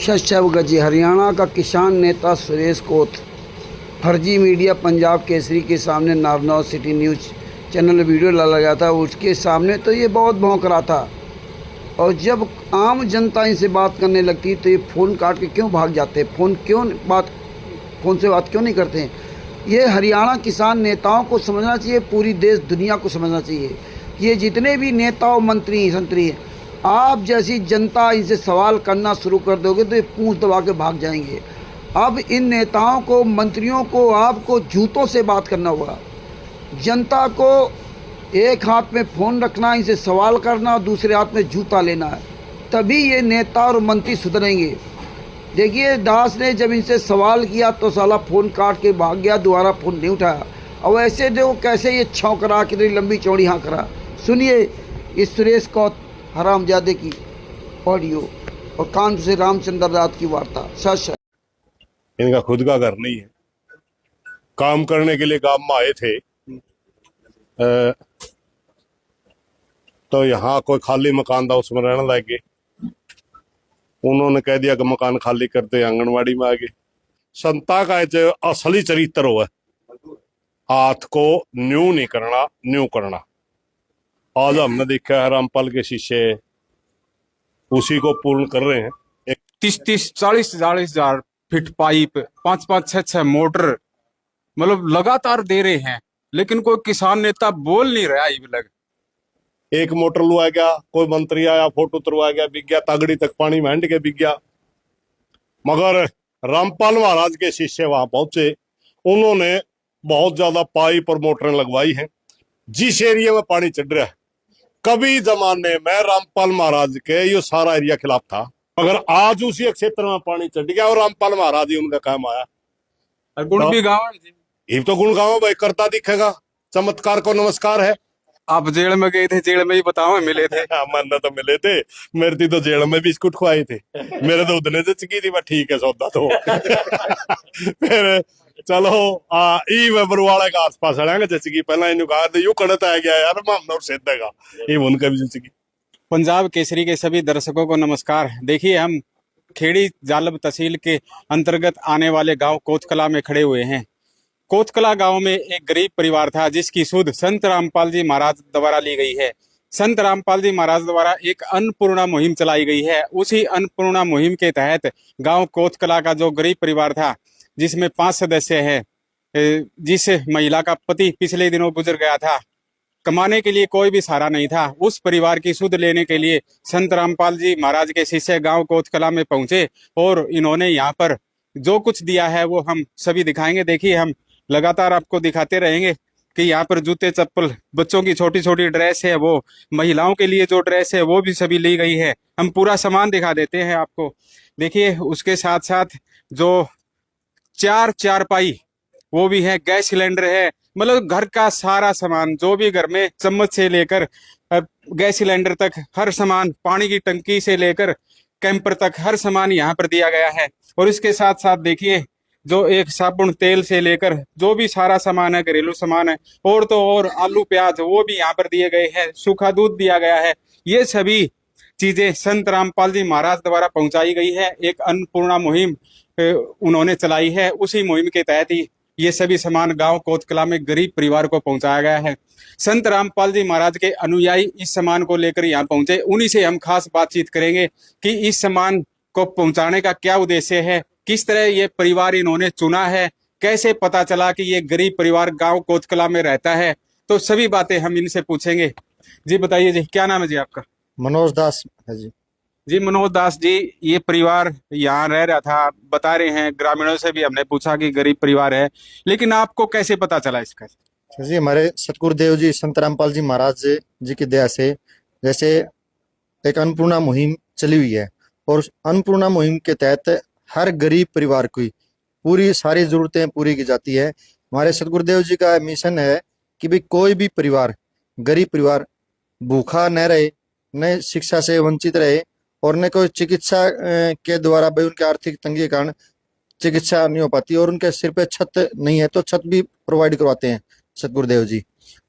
छत्तीसगढ़ जी। हरियाणा का किसान नेता सुरेश कोत फर्जी मीडिया पंजाब केसरी के सामने नारनौल सिटी न्यूज़ चैनल में वीडियो डाला गया था। उसके सामने तो ये बहुत भौंक रहा था, और जब आम जनता इनसे बात करने लगती तो ये फ़ोन काट के क्यों भाग जाते, फ़ोन से बात क्यों नहीं करते हैं। ये हरियाणा किसान नेताओं को समझना चाहिए, पूरी देश दुनिया को समझना चाहिए। ये जितने भी नेता और मंत्री संतरी हैं, आप जैसी जनता इनसे सवाल करना शुरू कर दोगे तो ये पूंछ दबा के भाग जाएंगे। अब इन नेताओं को, मंत्रियों को, आपको जूतों से बात करना होगा। जनता को एक हाथ में फ़ोन रखना, इनसे सवाल करना, और दूसरे हाथ में जूता लेना है, तभी ये नेता और मंत्री सुधरेंगे। देखिए, दास ने जब इनसे सवाल किया तो साला फ़ोन काट के भाग गया, दोबारा फ़ोन नहीं उठाया। और ऐसे देखो कैसे ये छौंकरा, कितनी लंबी चौड़ी हाँ करा। सुनिए इस सुरेश कौत हरामजादे की ऑडियो और कानपुर से रामचंद्र रात की वार्ता। सच इनका खुद का घर नहीं है, काम करने के लिए गांव में आए थे। तो यहाँ कोई खाली मकान था, उसमें रहने लगे। उन्होंने कह दिया कि मकान खाली करते, आंगनवाड़ी में आ गए। संता का जो असली चरित्र हो है, हाथ को न्यू नहीं करना, न्यू करना। आज हमने देखा है रामपाल के शीशे उसी को पूर्ण कर रहे हैं। 30-30, 40-40 हजार फीट पाइप, 5-5, 6-6 मोटर, मतलब लगातार दे रहे हैं, लेकिन कोई किसान नेता बोल नहीं रहा। ये लग एक मोटर लुआ गया, कोई मंत्री आया, फोटो उतरवा गया, बिक गया, तागड़ी तक पानी में हंड के बिक गया। मगर रामपाल महाराज के शिष्य वहां पहुंचे, उन्होंने बहुत ज्यादा पाइप और मोटरें लगवाई हैं। जिस एरिया में पानी चढ़ रहा है, कभी जमाने में रामपाल महाराज के ये सारा एरिया खिलाफ था, मगर आज उसी क्षेत्र में पानी चढ़ गया और रामपाल महाराज ही उनका काम आया। गुण भी गाँव ये तो गुण गाँव भाई करता दिखेगा, चमत्कार को नमस्कार है। आप जेल में गए थे, जेल में ही बताओ मिले थे। मन तो मिले थे, मेरे तो जेल में बिस्कुट खुआए थे, मेरे तो उतने से चकी थी। ठीक है सौदा तो फिर चलो ई बरुवाड़ा के आसपास रहेंगे जैसे कि पहला इन यू कड़त आ गया यार, मामला और सेध देगा ये उनका भी जैसे कि। पंजाब केसरी के सभी दर्शकों को नमस्कार। देखिए, हम खेड़ी जालब तहसील के अंतर्गत आने वाले गांव कोतकला में खड़े हुए हैं। कोतकला गांव में एक गरीब परिवार था जिसकी सुध संत रामपाल जी महाराज द्वारा ली गई है। संत रामपाल जी महाराज द्वारा एक अन्नपूर्णा मुहिम चलाई गई है। उसी अन्नपूर्णा मुहिम के तहत गांव कोतकला का जो गरीब परिवार था, जिसमें 5 सदस्य हैं, जिस महिला का पति पिछले दिनों गुजर गया था, कमाने के लिए कोई भी सहारा नहीं था, उस परिवार की सुध लेने के लिए संत रामपाल जी महाराज के शिष्य गांव कोतकला में पहुंचे और इन्होंने यहाँ पर जो कुछ दिया है वो हम सभी दिखाएंगे। देखिए, हम लगातार आपको दिखाते रहेंगे कि यहाँ पर जूते, चप्पल, बच्चों की छोटी छोटी ड्रेस है, वो महिलाओं के लिए जो ड्रेस है वो भी सभी ली गई है। हम पूरा सामान दिखा देते हैं आपको। देखिए, उसके साथ साथ जो 4 चारपाई वो भी है, गैस सिलेंडर है, मतलब घर का सारा सामान, जो भी घर में चम्मच से लेकर गैस सिलेंडर तक हर सामान, पानी की टंकी से लेकर कैंपर तक हर सामान यहाँ पर दिया गया है। और इसके साथ साथ देखिए, जो एक साबुन तेल से लेकर जो भी सारा सामान है, घरेलू सामान है, और तो और आलू प्याज वो भी यहाँ पर दिए गए हैं, सूखा दूध दिया गया है। ये सभी चीजें संत रामपाल जी महाराज द्वारा पहुंचाई गई है। एक अन्नपूर्णा मुहिम उन्होंने चलाई है, उसी मुहिम के तहत ही ये सभी सामान गांव कोतकला में गरीब परिवार को पहुंचाया गया है। संत रामपाल जी महाराज के अनुयायी इस सामान को लेकर यहाँ पहुंचे, उन्हीं से हम खास बातचीत करेंगे कि इस सामान को पहुंचाने का क्या उद्देश्य है, किस तरह ये परिवार इन्होंने चुना है, कैसे पता चला कि ये गरीब परिवार गांव कोतकला में रहता है। तो सभी बातें हम इनसे पूछेंगे। जी बताइए जी, क्या नाम है जी आपका? मनोज दास है जी। जी मनोज दास जी, ये परिवार यहाँ रह रहा था, बता रहे हैं, ग्रामीणों से भी हमने पूछा कि गरीब परिवार है, लेकिन आपको कैसे पता चला इसका? जी, हमारे सतगुरुदेव जी संत रामपाल जी महाराज जी की दया से जैसे एक अन्नपूर्णा मुहिम चली हुई है, और अन्नपूर्णा मुहिम के तहत हर गरीब परिवार की पूरी सारी जरूरतें पूरी की जाती है। हमारे सतगुरुदेव जी का मिशन है कि भाई कोई भी परिवार, गरीब परिवार भूखा न रहे, न शिक्षा से वंचित रहे, और न कोई चिकित्सा के द्वारा भाई उनके आर्थिक तंगी के कारण चिकित्सा नहीं हो पाती, और उनके सिर पे छत नहीं है तो छत भी प्रोवाइड करवाते हैं सतगुरुदेव जी।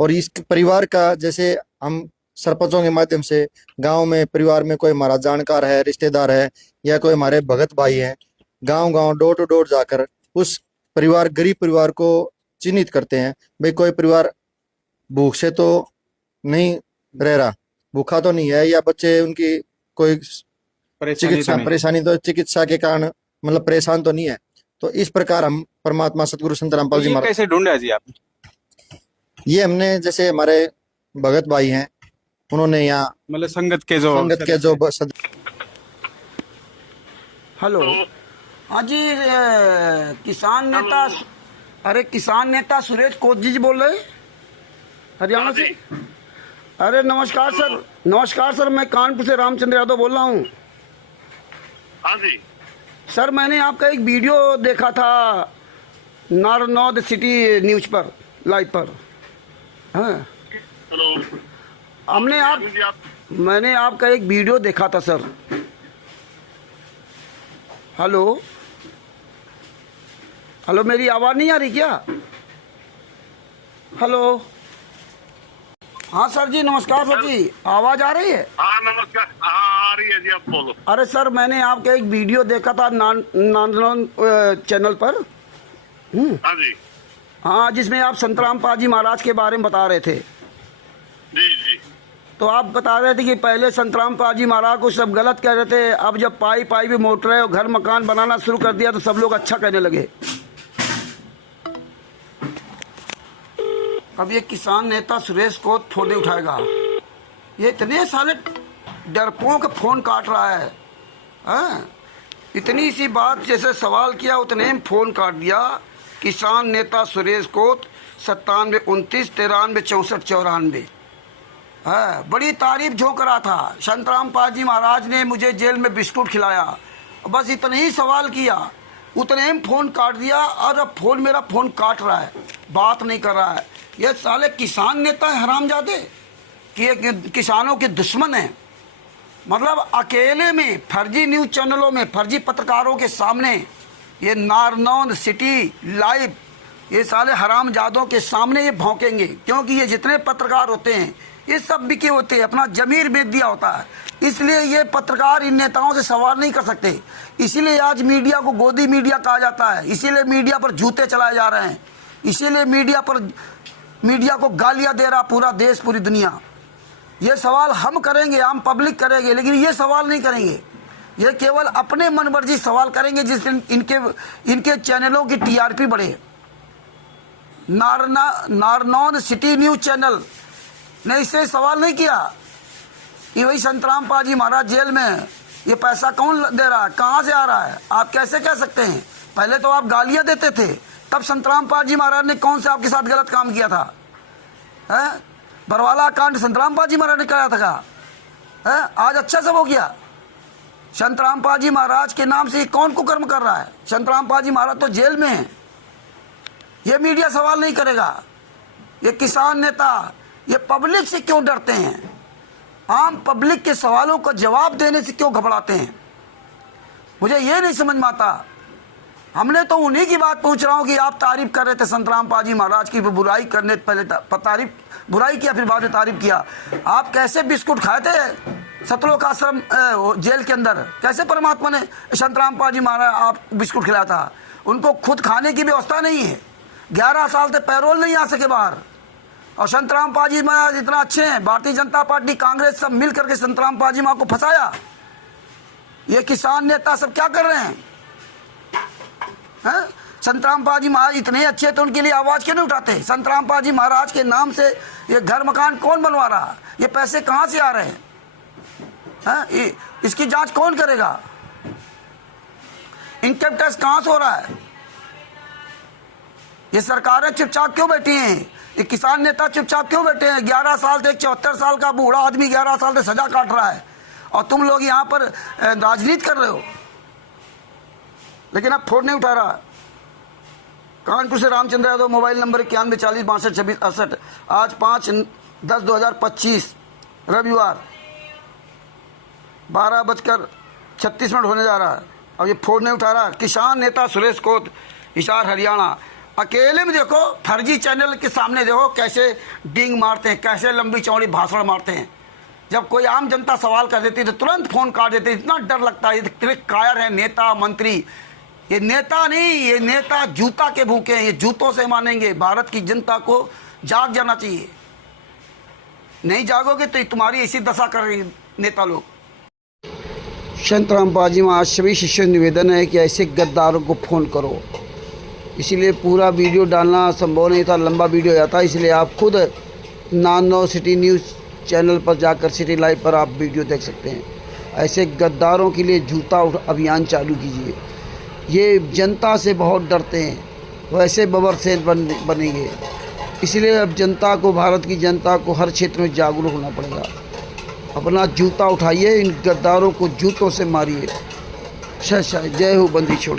और इस परिवार का जैसे हम सरपंचों के माध्यम से गांव में परिवार में कोई हमारा जानकार है, रिश्तेदार है या कोई हमारे भगत भाई है, गांव गांव डोर टू डोर जाकर उस परिवार गरीब परिवार को चिन्हित करते हैं। भाई कोई परिवार भूख से तो नहीं रह रहा, भूखा तो नहीं है, या बच्चे उनकी कोई परेशानी तो चिकित्सा के कारण मतलब परेशान तो नहीं है। तो इस प्रकार हम परमात्मा सतगुरु संत रामपाल जी ये महाराज, कैसे ढूंढा जी आप? ये हमने जैसे हमारे भगत भाई हैं, उन्होंने यहाँ मतलब संगत के जो हेलो, हाँ जी, किसान नेता, अरे किसान नेता सुरेश कोत जी बोल रहे हरियाणा से। अरे नमस्कार सर, नमस्कार सर, मैं कानपुर से रामचंद्र यादव बोल रहा हूँ। हाँ जी सर मैंने आपका एक वीडियो देखा था नारनौद सिटी न्यूज पर, लाइव पर। हाँ, हेलो मैंने आपका एक वीडियो देखा था सर। हेलो हेलो, मेरी आवाज़ नहीं आ रही क्या? हेलो, हाँ सर जी, नमस्कार सर जी, आवाज़ आ रही है? हाँ नमस्कार, हाँ आ रही है जी, आप बोलो। अरे सर मैंने आपका एक वीडियो देखा था नारनौद चैनल पर। हाँ जी हाँ, जिसमें आप संतराम पाजी महाराज के बारे में बता रहे थे। जी जी तो आप बता रहे थे कि पहले संतराम पाजी महाराज को सब गलत कह रहे थे, अब जब पाई पाई भी मोटरें और घर मकान बनाना शुरू कर दिया तो सब लोग अच्छा कहने लगे। अब ये किसान नेता सुरेश को फोन नहीं उठाएगा, ये इतने साले डरपों के फोन काट रहा है। हाँ? इतनी सी बात जैसे सवाल किया उतने में फोन काट दिया। किसान नेता सुरेश कोत 97 29 93 64 94। हाँ, बड़ी तारीफ झोंक रहा था। संतराम पाजी महाराज ने मुझे जेल में बिस्कुट खिलाया, बस इतने ही सवाल किया, उतने में फ़ोन काट दिया। और अब मेरा फ़ोन काट रहा है, बात नहीं कर रहा है। ये साले किसान नेता है हरामजादे, कि ये किसानों के दुश्मन हैं। मतलब अकेले में फर्जी न्यूज़ चैनलों में फर्जी पत्रकारों के सामने ये नारनौद सिटी लाइव, ये साले हरामजादों के सामने ये भौंकेंगे, क्योंकि ये जितने पत्रकार होते हैं ये सब बिके होते हैं, अपना जमीर बेच दिया होता है। इसलिए ये पत्रकार इन नेताओं से सवाल नहीं कर सकते। इसीलिए आज मीडिया को गोदी मीडिया कहा जाता है, इसीलिए मीडिया पर जूते चलाए जा रहे हैं, इसीलिए मीडिया को गालियां दे रहा पूरा देश, पूरी दुनिया। ये सवाल हम करेंगे, आम पब्लिक करेंगे, लेकिन ये सवाल नहीं करेंगे। ये केवल अपने मनमर्जी सवाल करेंगे जिस दिन इनके चैनलों की टीआरपी बढ़े। नारनौद सिटी न्यूज़ चैनल ने इससे सवाल नहीं किया कि वही संतराम पाजी महाराज जेल में, ये पैसा कौन दे रहा है, कहाँ से आ रहा है। आप कैसे कह सकते हैं? पहले तो आप गालियां देते थे, तब संतराम पाजी महाराज ने कौन से आपके साथ गलत काम किया था? है बरवाला कांड संतराम पाजी महाराज ने कराया था? है आज अच्छा सब हो गया? संतराम पाजी महाराज के नाम से कौन कुकर्म कर रहा है? संतराम पाजी महाराज तो जेल में है। ये मीडिया सवाल नहीं करेगा। ये किसान नेता ये पब्लिक से क्यों डरते हैं? आम पब्लिक के सवालों का जवाब देने से क्यों घबराते हैं? मुझे ये नहीं समझ में आता। हमने तो उन्हीं की बात पूछ रहा हूँ कि आप तारीफ कर रहे थे संतराम पाजी महाराज की, बुराई करने पहले बुराई किया, फिर बाद में तारीफ किया। आप कैसे बिस्कुट खाए थे सतलोक आश्रम जेल के अंदर? कैसे परमात्मा ने संतराम पाजी महाराज आप बिस्कुट खिलाया था? उनको खुद खाने की व्यवस्था नहीं है, 11 साल से पैरोल नहीं आ सके बाहर। और संतराम पाजी महाराज इतना अच्छे हैं, भारतीय जनता पार्टी कांग्रेस सब मिल करके संतराम पाजी महाराज को फंसाया। ये किसान नेता सब क्या कर रहे हैं? संतराम पाजी महाराज इतने अच्छे तो उनके लिए आवाज क्यों नहीं उठाते? संतराम पाजी महाराज के नाम से ये घर मकान कौन बनवा रहा है? ये पैसे कहाँ से आ रहे हैं? इसकी जांच कौन करेगा? इनकम टैक्स कहाँ से हो रहा है? ये सरकारें चुपचाप क्यों बैठी हैं? ये किसान नेता चुपचाप क्यों बैठे हैं? 11 साल से 74 साल का बूढ़ा आदमी 11 साल से सजा काट रहा है और तुम लोग यहाँ पर राजनीति कर रहे हो। लेकिन अब फोन नहीं उठा रहा। कानपुर से रामचंद्र यादव, मोबाइल नंबर 91 40 62 26 68। आज 5/10/2025 रविवार 12:36 होने जा रहा है। अब ये फोन नहीं उठा रहा। किसान नेता सुरेश कोत, हिसार हरियाणा, अकेले में देखो फर्जी चैनल के सामने देखो कैसे डींग मारते हैं, कैसे लंबी चौड़ी भाषण मारते हैं। जब कोई आम जनता सवाल कर देती है तो तुरंत फोन काट देते, इतना डर लगता है। इतने कायर है नेता मंत्री। ये नेता नहीं, ये नेता जूता के भूखे हैं, ये जूतों से मानेंगे। भारत की जनता को जाग जाना चाहिए, नहीं जागोगे तो तुम्हारी ऐसी दशा कर रही नेता लोग। संत रामपाल जी में आज सभी शिष्यों निवेदन है कि ऐसे गद्दारों को फ़ोन करो। इसीलिए पूरा वीडियो डालना संभव नहीं था, लंबा वीडियो हो जाता। इसलिए आप खुद नारनौल सिटी न्यूज़ चैनल पर जाकर सिटी लाइव पर आप वीडियो देख सकते हैं। ऐसे गद्दारों के लिए जूता अभियान चालू कीजिए। ये जनता से बहुत डरते हैं, वैसे बबरसेन बनेंगे। इसलिए अब जनता को, भारत की जनता को हर क्षेत्र में जागरूक होना पड़ेगा। अपना जूता उठाइए, इन गद्दारों को जूतों से मारिए। जय हो बंदी छोड़।